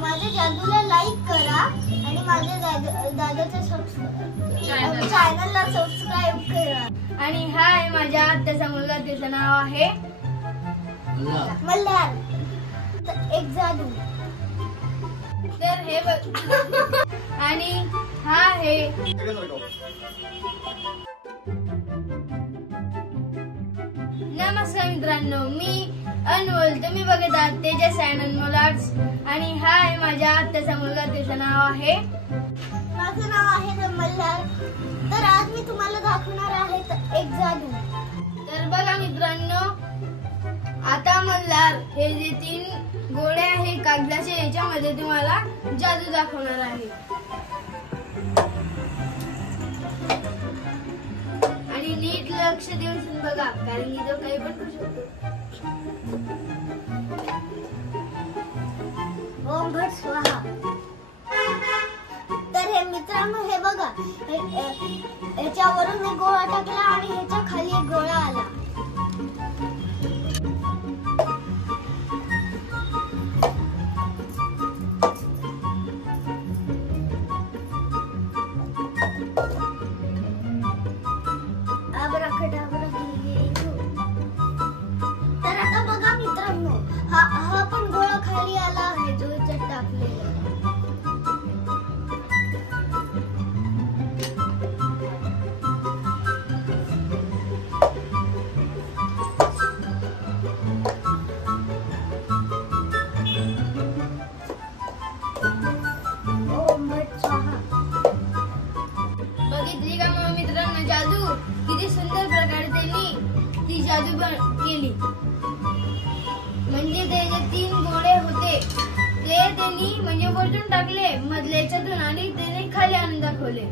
माझ्या जादूला लाईक करा आणि माझ्या दादाच्या चॅनलला सबस्क्राइब करा। आणि हा आहे माझ्या आत्याचा मुलगा, त्याचं नाव आहे मल्हार। एक जादू। तर हे आणि हा आहे नमस्कार मित्रांनो, मी अनमोल, तुम्ही बघत आहात तेजस अँड अनमोल आर्ट्स। आणि हा आहे माझ्या आत्याचा मुलगा, त्याचं नाव आहे माझं नाव आहे मल्हार। तर आज मी तुम्हाला दाखवणार आहे एक जादू। तर बघा मित्रांनो, आता मल्हार हे जे 3 गोळे आहे कागदाचे, याच्यामध्ये तुम्हाला जादू दाखवणार आहे। आणि नीट लक्ष देऊन बघा, कारण की तो काही पण करू शकतो। ओम भट स्वाहा। तर हे मित्रांनो, हे बघा, याच्यावरून मी गोळा टाकला आणि ह्याच्या खाली एक गोळा आला। तर आता बघा मित्रांनो, हा पण गोळा खाली आला आहे जो याच्यात टाकलेला। ओम भट स्वाहा। बघितली का मग मित्रांनो जादू? किती सुंदर प्रकारे त्यांनी ती जादू केली। म्हणजे ते जे 3 गोळे होते ते त्यांनी म्हणजे वरतून टाकले मधल्याच्यातून आणि त्याने खाली आणून दाखवले।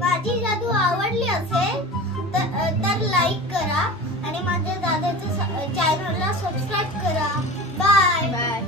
माझी जादू आवडली असेल तर लाईक करा आणि माझ्या दादाच्या चॅनलला सबस्क्राइब करा। Bye bye.